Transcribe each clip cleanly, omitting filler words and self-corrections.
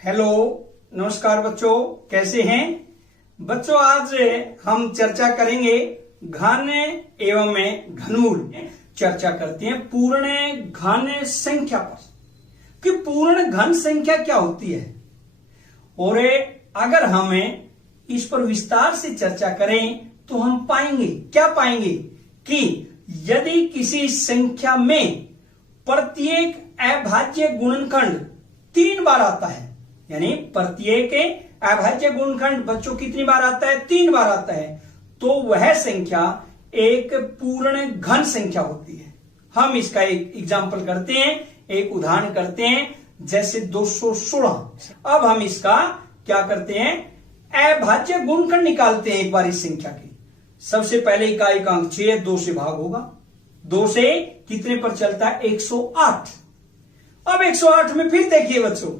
Hello, नमस्कार बच्चों, कैसे हैं बच्चों। आज हम चर्चा करेंगे घन एवं घनमूल। चर्चा करते हैं पूर्ण घन संख्या पर कि पूर्ण घन संख्या क्या होती है। और अगर हम इस पर विस्तार से चर्चा करें तो हम पाएंगे कि यदि किसी संख्या में प्रत्येक अभाज्य गुणनखंड 3 बार आता है, यानी प्रत्येक अभाज्य गुणनखंड बच्चों कितनी बार आता है? 3 बार आता है, तो वह संख्या एक पूर्ण घन संख्या होती है। हम इसका एक एग्जाम्पल करते हैं, एक उदाहरण करते हैं, जैसे 216। अब हम इसका क्या करते हैं, अभाज्य गुणनखंड निकालते हैं एक बार इस संख्या की। सबसे पहले इकाई का अंक 6 है, 2 से भाग होगा। 2 से कितने पर चलता है? 108। अब 108 में फिर देखिए बच्चों,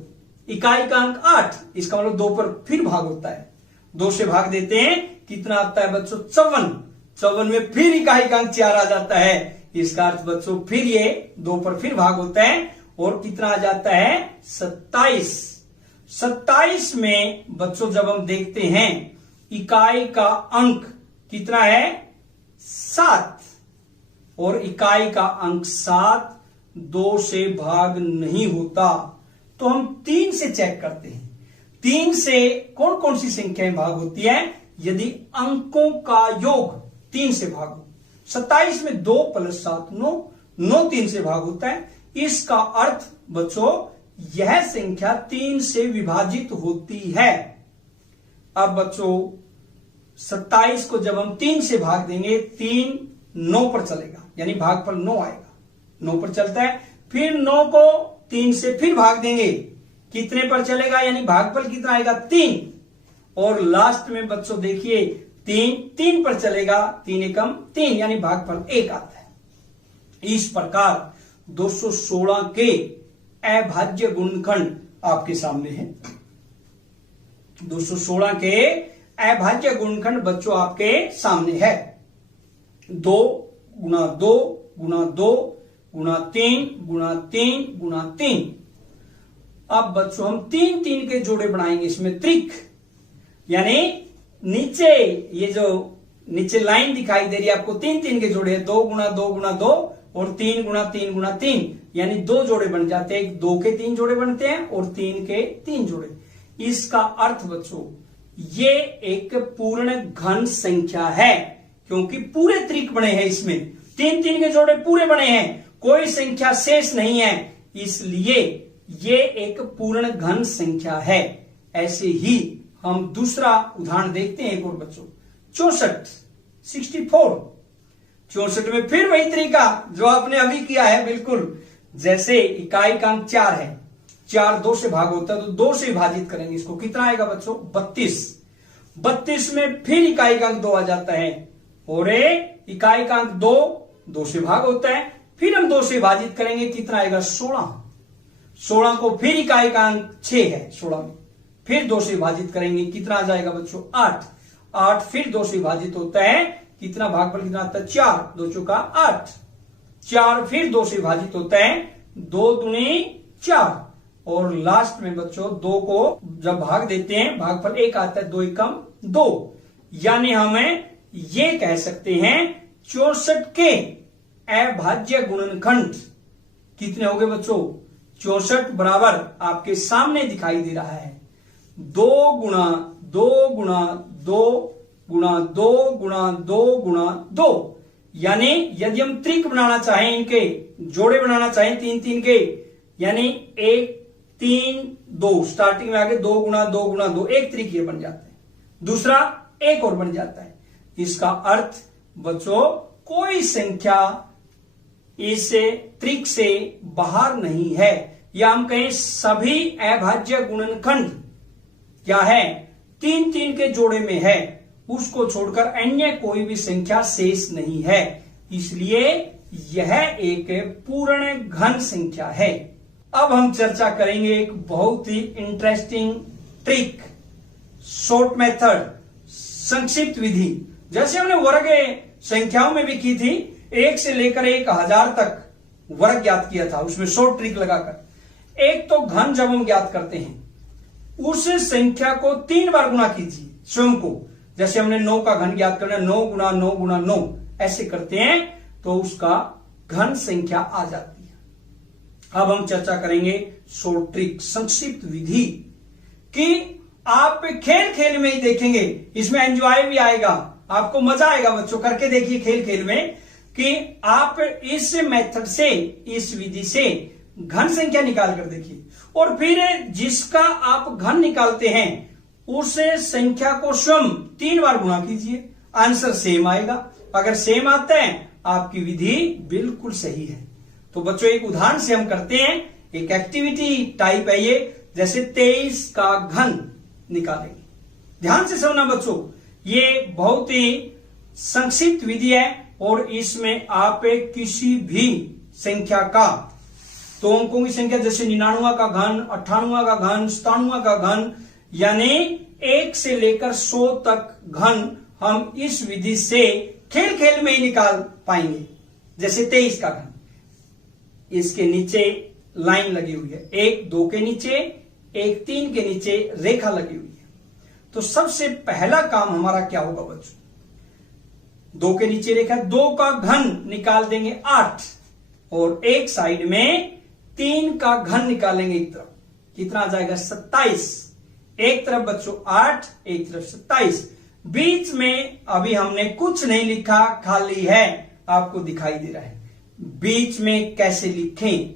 इकाई का अंक 8, इसका मतलब 2 पर फिर भाग होता है। 2 से भाग देते हैं, कितना आता है बच्चों? 54। 54 में फिर इकाई का अंक 4 आ जाता है। इसका अर्थ बच्चों फिर ये 2 पर फिर भाग होता है और कितना आ जाता है? 27। 27 में बच्चों जब हम देखते हैं, इकाई का अंक कितना है? 7 और इकाई का अंक 7 2 से भाग नहीं होता, तो हम 3 से चेक करते हैं। 3 से कौन कौन सी संख्याएं भाग होती है? यदि अंकों का योग 3 से भाग हो। 27 में 2 + 7 9, 9 3 से भाग होता है। इसका अर्थ बच्चों यह संख्या 3 से विभाजित होती है। अब बच्चों 27 को जब हम 3 से भाग देंगे, 3 9 पर चलेगा, यानी भागफल 9 आएगा। 9 पर चलता है, फिर 9 को 3 से फिर भाग देंगे, कितने पर चलेगा, यानी भागफल कितना आएगा? 3। और लास्ट में बच्चों देखिए 3 पर चलेगा, 3 एकम 3, यानी भागफल 1 आता है। इस प्रकार 216 के अभाज्य गुणनखंड आपके सामने है। 216 के अभाज्य गुणनखंड बच्चों आपके सामने है। 2 गुणा 2 गुणा 2 गुणा 3 गुणा 3 गुणा 3। अब बच्चों हम 3 के जोड़े बनाएंगे इसमें त्रिक, यानी नीचे ये जो नीचे लाइन दिखाई दे रही है आपको, 3 के जोड़े, 2 गुणा 2 गुणा 2 और 3 गुणा 3 गुणा 3, यानी 2 जोड़े बन जाते हैं। 2 के 3 जोड़े बनते हैं और 3 के 3 जोड़े। इसका अर्थ बच्चों ये एक पूर्ण घन संख्या है, क्योंकि पूरे त्रिक बने हैं इसमें। 3 के जोड़े पूरे बने हैं, कोई संख्या शेष नहीं है, इसलिए ये एक पूर्ण घन संख्या है। ऐसे ही हम दूसरा उदाहरण देखते हैं एक और बच्चों, 64। 64 में फिर वही तरीका जो आपने अभी किया है, बिल्कुल जैसे इकाई का अंक 4 है, 4 2 से भाग होता है, तो 2 से विभाजित करेंगे इसको, कितना आएगा बच्चों? 32। 32 में फिर इकाई का अंक 2 आ जाता है और इकाई का अंक 2 से भाग होता है, फिर हम 2 से विभाजित करेंगे, कितना आएगा? 16। 16 को फिर इकाई का अंक 6 है, 16 में फिर 2 से विभाजित करेंगे, कितना आ जाएगा बच्चों? 8। 8 फिर 2 से विभाजित होता है, कितना भागफल कितना आता है? 4 2 चौका 8। 4 फिर 2 से विभाजित होता है, 2 दूनी 4 और लास्ट में बच्चों 2 को जब भाग देते हैं, भागफल 1 आता है, 2 एकम 2, यानी हमें ये कह सकते हैं 64 के अभाज्य गुणनखंड कितने हो गए बच्चों? 64 बराबर आपके सामने दिखाई दे रहा है 2 गुणा 2 गुणा 2 गुणा 2 गुणा 2 गुणा 2। यानी यदि हम त्रिक बनाना चाहें, इनके जोड़े बनाना चाहें 3 के, यानी 1 3 2, स्टार्टिंग में आगे 2 गुणा 2 गुणा 2, एक त्रिक ये बन जाता है, दूसरा एक और बन जाता है। इसका अर्थ बच्चों कोई संख्या इस त्रिक से बाहर नहीं है, या हम कहें सभी अभाज्य गुणनखंड क्या है? 3 के जोड़े में है, उसको छोड़कर अन्य कोई भी संख्या शेष नहीं है, इसलिए यह एक पूर्ण घन संख्या है। अब हम चर्चा करेंगे एक बहुत ही इंटरेस्टिंग ट्रिक, शॉर्ट मेथड, संक्षिप्त विधि, जैसे हमने वर्ग संख्याओं में भी की थी। 1 से लेकर 1000 तक वर्ग ज्ञात किया था, उसमें शॉर्ट ट्रिक लगाकर। एक तो घन जब हम ज्ञात करते हैं, उस संख्या को 3 बार गुणा कीजिए स्वयं को। जैसे हमने 9 का घन ज्ञात करना, 9 गुणा 9 गुणा 9 ऐसे करते हैं तो उसका घन संख्या आ जाती है। अब हम चर्चा करेंगे शॉर्ट ट्रिक, संक्षिप्त विधि, कि आप खेल खेल में ही देखेंगे, इसमें एंजॉय भी आएगा, आपको मजा आएगा बच्चों, करके देखिए खेल खेल में कि आप इस मेथड से, इस विधि से घन संख्या निकाल कर देखिए और फिर जिसका आप घन निकालते हैं उस संख्या को स्वयं 3 बार गुणा कीजिए, आंसर सेम आएगा। अगर सेम आता है आपकी विधि बिल्कुल सही है। तो बच्चों एक उदाहरण से हम करते हैं, एक एक्टिविटी टाइप है ये, जैसे 23 का घन निकालेंगे। ध्यान से सुनना बच्चों, ये बहुत ही संक्षिप्त विधि है और इसमें आप किसी भी संख्या का, तो अंकों की संख्या जैसे 99 का घन, 98 का घन, 97 का घन, यानी 1 से लेकर 100 तक घन हम इस विधि से खेल खेल में ही निकाल पाएंगे। जैसे 23 का घन, इसके नीचे लाइन लगी हुई है, 1 2 के नीचे, 1 3 के नीचे रेखा लगी हुई है। तो सबसे पहला काम हमारा क्या होगा बच्चों, 2 के नीचे रेखा, 2 का घन निकाल देंगे 8 और एक साइड में 3 का घन निकालेंगे एक तरफ, कितना आ जाएगा 27। एक तरफ बच्चों 8, एक तरफ 27। बीच में अभी हमने कुछ नहीं लिखा, खाली है, आपको दिखाई दे रहा है। बीच में कैसे लिखें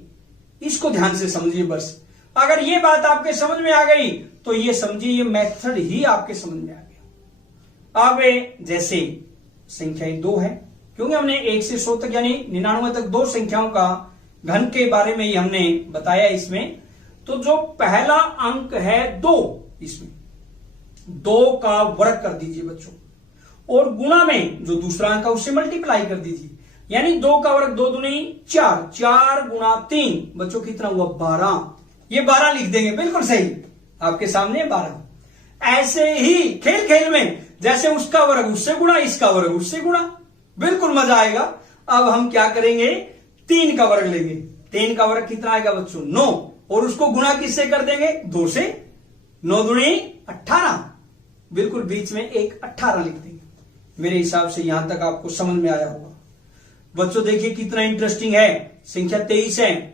इसको ध्यान से समझिए बस। अगर ये बात आपके समझ में आ गई तो ये समझिए ये मेथड ही आपके समझ में आ गया। अब जैसे संख्या 2 है, क्योंकि हमने 1 से 100 तक यानी 99 तक 2 संख्याओं का घन के बारे में ही हमने बताया इसमें। तो जो पहला अंक है 2, इसमें 2 का वर्ग कर दीजिए बच्चों और गुणा में जो दूसरा अंक है उससे मल्टीप्लाई कर दीजिए, यानी 2 का वर्ग 2 दूनी 4, 4 गुणा 3 बच्चों कितना हुआ 12। ये 12 लिख देंगे, बिल्कुल सही, आपके सामने 12। ऐसे ही खेल खेल में जैसे उसका वर्ग उससे गुणा, इसका वर्ग उससे गुणा, बिल्कुल मजा आएगा। अब हम क्या करेंगे, 3 का वर्ग लेंगे। 3 का वर्ग कितना आएगा बच्चों 9 और उसको गुणा किससे कर देंगे 2 से, 9 दूनी 18, बिल्कुल बीच में एक 18 लिख देंगे। मेरे हिसाब से यहां तक आपको समझ में आया होगा बच्चों। देखिए कितना इंटरेस्टिंग है, संख्या 23 है,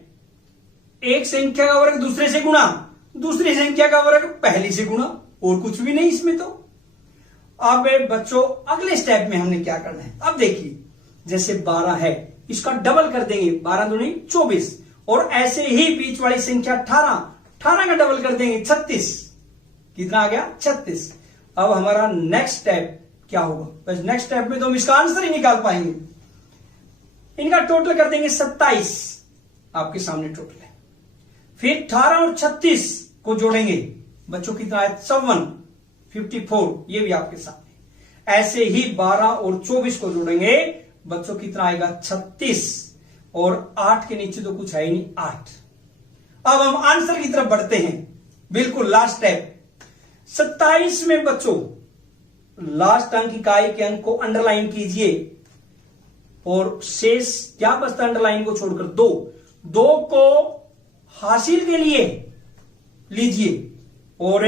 एक संख्या का वर्ग दूसरे से गुणा, दूसरी संख्या का वर्ग पहली से गुणा, और कुछ भी नहीं इसमें। तो अब बच्चों अगले स्टेप में हमने क्या करना है, अब देखिए जैसे 12 है इसका डबल कर देंगे, 12 दूनी 24, और ऐसे ही बीच वाली संख्या 18, 18 का डबल कर देंगे 36, कितना आ गया 36। अब हमारा नेक्स्ट स्टेप क्या होगा, बस नेक्स्ट स्टेप में तो हम इसका आंसर ही निकाल पाएंगे। इनका टोटल कर देंगे 27, आपके सामने टोटल है। फिर 18 और 36 को जोड़ेंगे बच्चों, कितना है 54, 54, ये भी आपके सामने। ऐसे ही 12 और 24 को जोड़ेंगे बच्चों, कितना आएगा 36, और 8 के नीचे तो कुछ है ही नहीं 8। अब हम आंसर की तरफ बढ़ते हैं, बिल्कुल लास्ट स्टेप। 27 में बच्चों लास्ट अंक इकाई के अंक को अंडरलाइन कीजिए और शेष क्या बचता अंडरलाइन को छोड़कर 2 को हासिल के लिए लीजिए और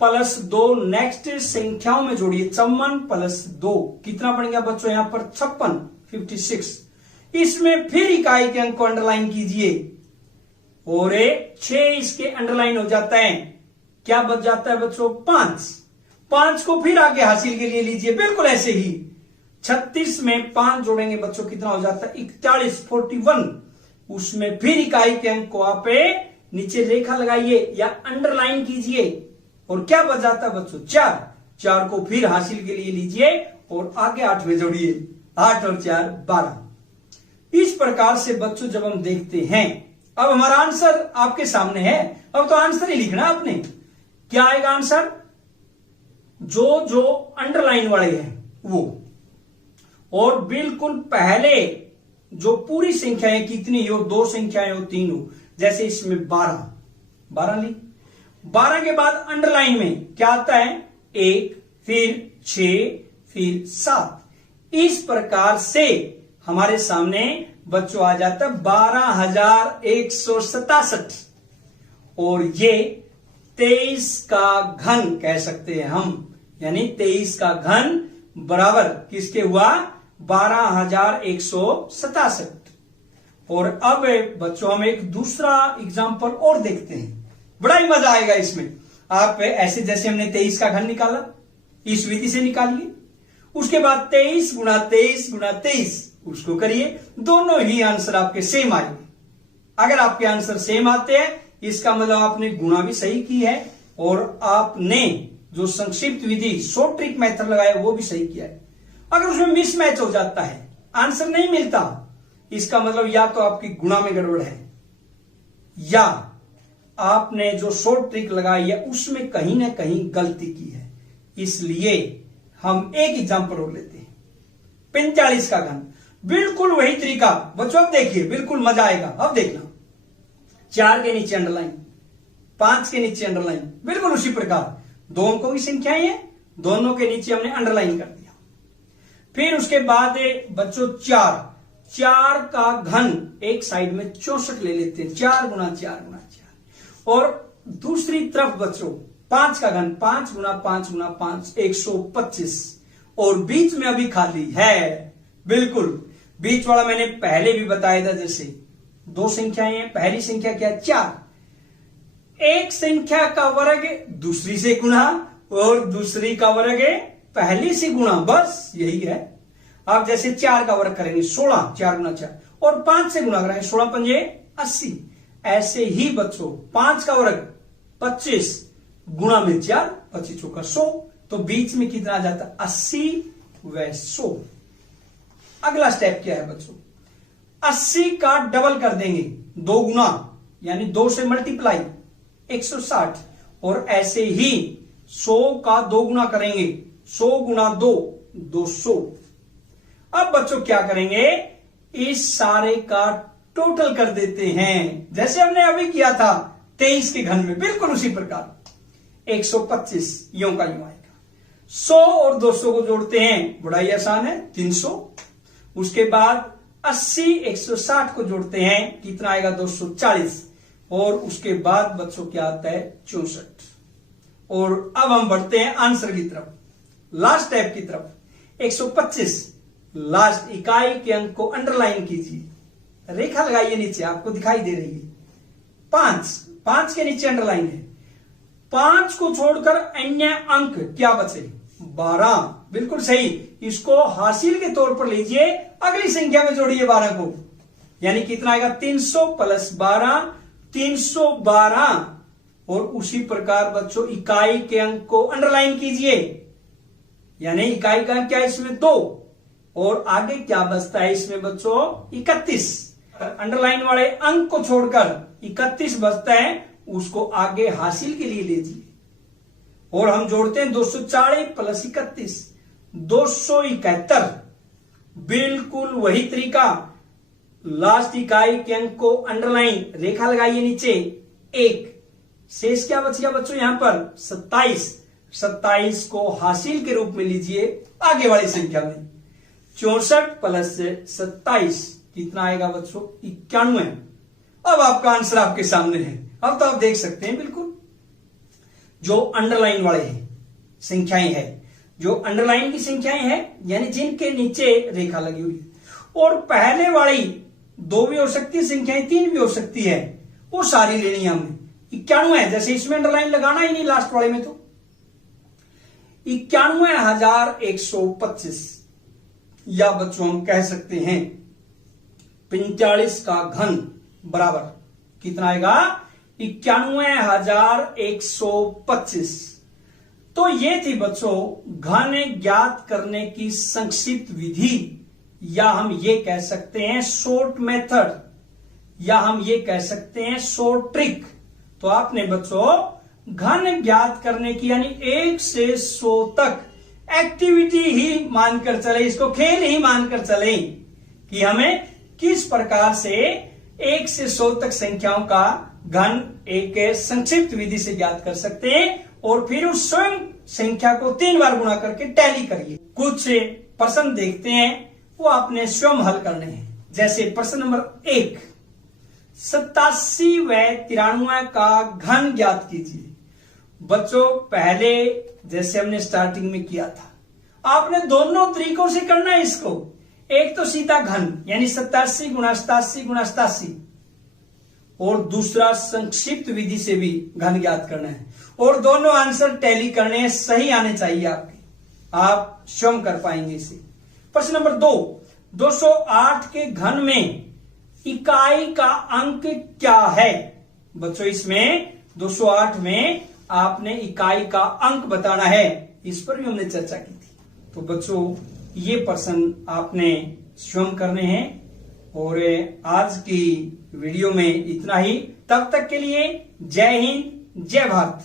+2 नेक्स्ट संख्याओं में जोड़िए। 54 + 2 कितना बन गया बच्चों यहां पर 56, 56। इसमें फिर इकाई के अंक को अंडरलाइन कीजिए और 6 इसके अंडरलाइन हो जाता है। क्या बच जाता है बच्चों 5 को फिर आगे हासिल के लिए लीजिए, बिल्कुल ऐसे ही। 36 में 5 जोड़ेंगे बच्चों, कितना हो जाता है 41, 41। उसमें फिर इकाई के अंक को आप नीचे रेखा लगाइए या अंडरलाइन कीजिए और क्या बच जाता है बच्चों 4 को फिर हासिल के लिए लीजिए और आगे 8 में जोड़िए, 8 और 4 12। इस प्रकार से बच्चों जब हम देखते हैं, अब हमारा आंसर आपके सामने है, अब तो आंसर ही लिखना आपने। क्या आएगा आंसर, जो अंडरलाइन वाले हैं वो, और बिल्कुल पहले जो पूरी संख्याएं कितनी हो, 2 संख्याएं हो 3 हो, जैसे इसमें 12 ली। 12 के बाद अंडरलाइन में क्या आता है 1, फिर 6, फिर 7। इस प्रकार से हमारे सामने बच्चों आ जाता है 12,167, और ये 23 का घन कह सकते हैं हम, यानी 23 का घन बराबर किसके हुआ 12,167। और अब बच्चों हम एक दूसरा एग्जाम्पल और देखते हैं, बड़ा ही मजा आएगा इसमें। आप ऐसे जैसे हमने 23 का घन निकाला इस विधि से निकालिए, उसके बाद 23 गुणा 23 गुणा 23 उसको करिए, दोनों ही आंसर आपके सेम आएंगे। अगर आपके आंसर सेम आते हैं इसका मतलब आपने गुणा भी सही की है और आपने जो संक्षिप्त विधि शॉर्ट ट्रिक मेथड लगाया वो भी सही किया है। अगर उसमें मिसमैच हो जाता है, आंसर नहीं मिलता, इसका मतलब या तो आपकी गुणा में गड़बड़ है या आपने जो शॉर्ट ट्रिक लगाई है उसमें कहीं ना कहीं गलती की है। इसलिए हम एक एग्जांपल और लेते हैं, 45 का घन, बिल्कुल वही तरीका बच्चों। अब देखिए बिल्कुल मजा आएगा। अब देखना, 4 के नीचे अंडरलाइन, 5 के नीचे अंडरलाइन, बिल्कुल उसी प्रकार 2 अंकों की संख्याएं हैं, दोनों के नीचे हमने अंडरलाइन कर दिया। फिर उसके बाद बच्चों 4 का घन एक साइड में 64 ले लेते हैं, 4 गुणा 4 गुणा 4। और दूसरी तरफ बच्चों 5 का घन, 5 गुणा 5 गुणा 5 125। और बीच में अभी खाली है, बिल्कुल बीच वाला मैंने पहले भी बताया था, जैसे 2 संख्याएं हैं, पहली संख्या क्या है 4, एक संख्या का वर्ग दूसरी से गुणा और दूसरी का वर्ग पहली से गुणा, बस यही है। आप जैसे 4 का वर्ग करेंगे 16, 4 गुणा 4, और 5 से गुणा करेंगे 16 पंजे 80। ऐसे ही बच्चों 5 का वर्ग 25 गुणा में 4, 25 चौका 100, तो बीच में कितना आ जाता 80 व 100। अगला स्टेप क्या है बच्चों, 80 का डबल कर देंगे, 2 गुना यानी 2 से मल्टीप्लाई 160, और ऐसे ही 100 का 2 गुना करेंगे, 100 गुणा 2 200। अब बच्चों क्या करेंगे, इस सारे का टोटल कर देते हैं, जैसे हमने अभी किया था 23 के घन में, बिल्कुल उसी प्रकार 125 यूं का यूं आएगा। 100 और 200 को जोड़ते हैं, बड़ा ही आसान है 300। उसके बाद 80 160 को जोड़ते हैं, कितना आएगा 240। और उसके बाद बच्चों क्या आता है 64। और अब हम बढ़ते हैं आंसर की तरफ, लास्ट स्टेप की तरफ। 125 लास्ट इकाई के अंक को अंडरलाइन कीजिए, रेखा लगाइए नीचे, आपको दिखाई दे रही है 5 के नीचे अंडरलाइन है। 5 को छोड़कर अन्य अंक क्या बचे 12, बिल्कुल सही। इसको हासिल के तौर पर लीजिए, अगली संख्या में जोड़िए 12 को, यानी कितना आएगा 300 प्लस 12 312। और उसी प्रकार बच्चों इकाई के अंक को अंडरलाइन कीजिए, यानी इकाई का अंक क्या है इसमें 2, और आगे क्या बचता है इसमें बच्चों 31। अंडरलाइन वाले अंक को छोड़कर 31 बचता है, उसको आगे हासिल के लिए लीजिए। और हम जोड़ते हैं 240 प्लस 31 271। बिल्कुल वही तरीका, लास्ट इकाई के अंक को अंडरलाइन, रेखा लगाइए नीचे 1, शेष क्या बच गया बच्चों यहां पर 27 को हासिल के रूप में लीजिए आगे वाली संख्या में। 64 प्लस 27 कितना आएगा बच्चों 91। अब आपका आंसर आपके सामने है, अब तो आप देख सकते हैं। बिल्कुल जो अंडरलाइन वाले हैं संख्याएं हैं, जो अंडरलाइन की संख्याएं हैं यानी जिनके नीचे रेखा लगी हुई है, और पहले वाली 2 भी हो सकती है संख्याएं, 3 भी हो सकती है, वो सारी लेनी है हमने। 91 है, जैसे इसमें अंडरलाइन लगाना ही नहीं लास्ट वाले में, तो 91,125, या बच्चों हम कह सकते हैं 45 का घन बराबर कितना आएगा 91,125। तो ये थी बच्चों घन ज्ञात करने की संक्षिप्त विधि, या हम ये कह सकते हैं शॉर्ट मेथड, या हम ये कह सकते हैं शॉर्ट ट्रिक। तो आपने बच्चों घन ज्ञात करने की यानी 1 से 100 तक एक्टिविटी ही मानकर चले, इसको खेल ही मानकर चले कि हमें किस प्रकार से 1 से 100 तक संख्याओं का घन एक संक्षिप्त विधि से ज्ञात कर सकते हैं, और फिर उस स्वयं संख्या को 3 बार गुणा करके टैली करिए। कुछ प्रश्न देखते हैं, वो आपने स्वयं हल करने हैं। जैसे प्रश्न नंबर 1, 87 व 93 का घन ज्ञात कीजिए। बच्चों पहले जैसे हमने स्टार्टिंग में किया था, आपने दोनों तरीकों से करना है इसको। एक तो सीधा घन यानी 87 गुणा 87 गुणा 87, और दूसरा संक्षिप्त विधि से भी घन ज्ञात करना है, और दोनों आंसर टैली करने हैं, सही आने चाहिए आपके, आप स्वयं कर पाएंगे इसे। प्रश्न नंबर 2, 208 के घन में इकाई का अंक क्या है? बच्चों इसमें 208 में आपने इकाई का अंक बताना है, इस पर भी हमने चर्चा की थी। तो बच्चों ये प्रश्न आपने स्वयं करने हैं, और आज की वीडियो में इतना ही। तब तक के लिए जय हिंद, जय भारत।